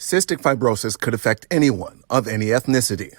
Cystic fibrosis could affect anyone of any ethnicity.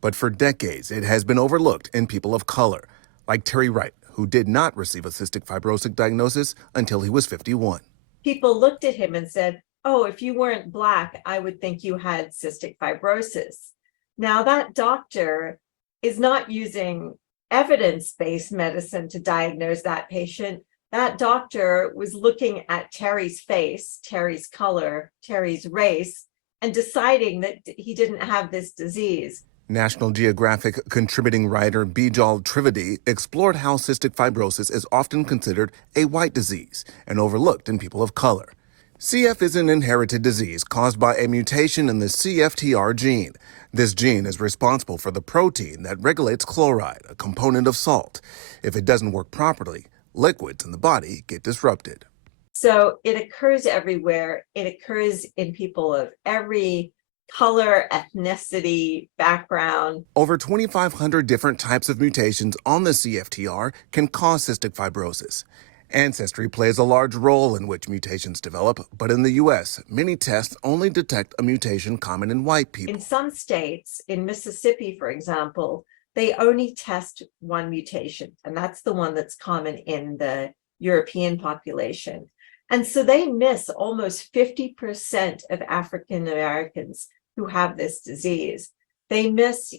But for decades, it has been overlooked in people of color, like Terry Wright, who did not receive a cystic fibrosis diagnosis until he was 51. People looked at him and said, "Oh, if you weren't Black, I would think you had cystic fibrosis." Now, that doctor is not using evidence-based medicine to diagnose that patient. That doctor was looking at Terry's face, Terry's color, Terry's race, and deciding that he didn't have this disease. National Geographic contributing writer Bijal Trivedi explored how cystic fibrosis is often considered a white disease and overlooked in people of color. CF is an inherited disease caused by a mutation in the CFTR gene. This gene is responsible for the protein that regulates chloride, a component of salt. If it doesn't work properly, liquids in the body get disrupted. So it occurs everywhere. It occurs in people of every color, ethnicity, background. Over 2,500 different types of mutations on the CFTR can cause cystic fibrosis. Ancestry plays a large role in which mutations develop, but in the U.S., many tests only detect a mutation common in white people. In some states, in Mississippi, for example, they only test one mutation, and that's the one that's common in the European population. And so they miss almost 50% of African Americans who have this disease. They miss,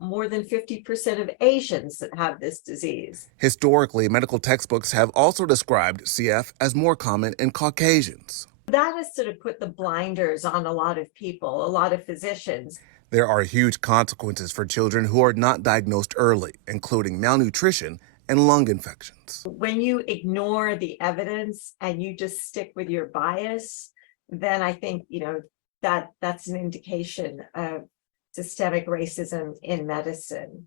more than 50% of Asians that have this disease. Historically, medical textbooks have also described CF as more common in Caucasians. That has sort of put the blinders on a lot of people, a lot of physicians. There are huge consequences for children who are not diagnosed early, including malnutrition and lung infections. When you ignore the evidence and you just stick with your bias, then I think, that's an indication of systemic racism in medicine.